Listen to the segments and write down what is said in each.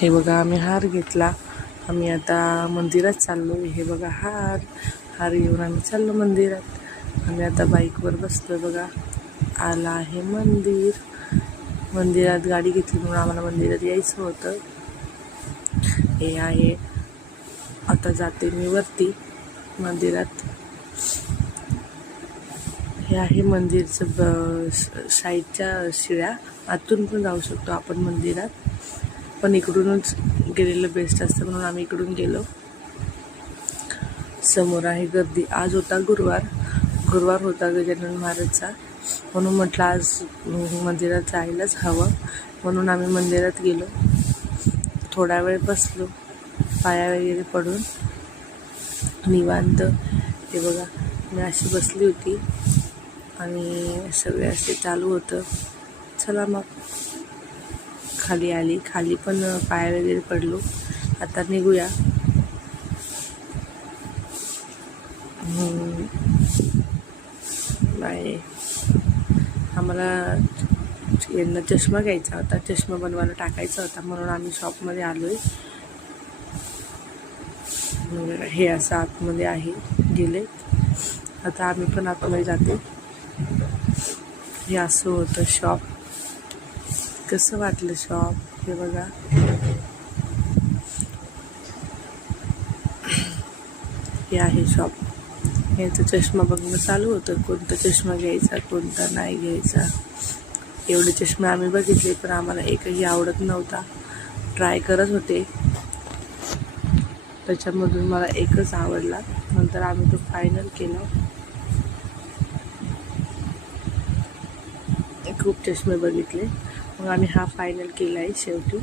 हे बघा आम्ही हार घेतला. आम्ही आता मंदिरात चाललो. हे बघा हार घेऊन आम्ही चाललो मंदिरात. आम्ही आता बाईकवर बसलो. बघा आला आहे मंदिरात गाडी घेतली म्हणून आम्हाला मंदिरात यायचं होतं. हे आहे, आता जाते मी वरती मंदिरात. हे आहे मंदिरचं साईडच्या शिळ्या. आतून पण जाऊ शकतो आपण मंदिरात, पण इकडूनच गेलेलं बेस्ट असतं म्हणून आम्ही इकडून गेलो. समोर आहे गर्दी. आज होता गुरुवार होता गजानन महाराजचा, म्हणून म्हटलं आज मंदिरात जायलाच हवं, म्हणून आम्ही मंदिरात गेलो. थोडा वेळ बसलो, पाया वगैरे पडून निवांत. हे बघा मी अशी बसली होती आणि सगळे असे चालू होतं. चला मग खाली आली, खाली पण पाया वगैरे पडलो. आता निघूया. बाय. आम्हाला यांना चष्मा घ्यायचा होता, चष्मा बनवायला टाकायचा होता, म्हणून आम्ही शॉपमध्ये आलोय. हे असं आतमध्ये आहे, गेले. आता आम्ही पण आतमध्ये जाते. हे असं होतं शॉप. कसं वाटलं शॉप? हे बघा हे आहे शॉप. याचा चष्मा बघणं चालू होतं, कोणता चष्मा घ्यायचा कोणता नाही घ्यायचा. एवढे चष्मे आम्ही बघितले, पण आम्हाला एकही आवडत नव्हता. ट्राय करत होते, त्याच्यामधून मला एकच आवडला. नंतर आम्ही तो फायनल केला. खूप चष्मे बघितले, मग आम्ही हा फायनल केला आहे शेवटी.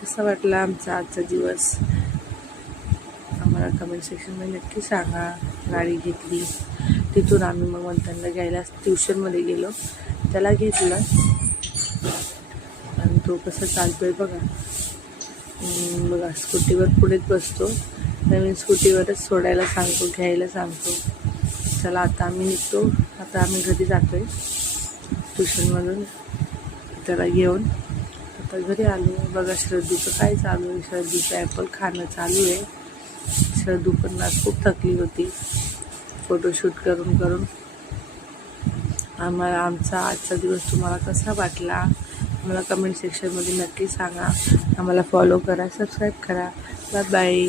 कसा वाटला आमचा आजचा दिवस आम्हाला कमेंट सेक्शनमध्ये नक्की सांगा. गाडी घेतली, तिथून आम्ही मग मंथनला घ्यायला ट्युशनमध्ये गेलो. त्याला घेतलं आणि तो कसा चालतोय बघा. बघा स्कूटीवर पुढेच बसतो. नवीन स्कूटीवरच सोडायला सांगतो, घ्यायला सांगतो. चला आता आम्ही निघतो. आता आम्ही घरी जातो आहे ट्युशनमधून त्याला घेऊन. आता घरी आलो. बघा श्रद्धूचं काय चालू आहे. श्रद्धूचं ॲपल खाणं चालू आहे. श्रद्धू पण आज खूप थकली होती फोटोशूट करून. आमचा आजचा दिवस तुम्हाला कसा वाटला मला कमेंट सेक्शनमध्ये नक्की सांगा. आम्हाला फॉलो करा, सबस्क्राईब करा. Bye bye.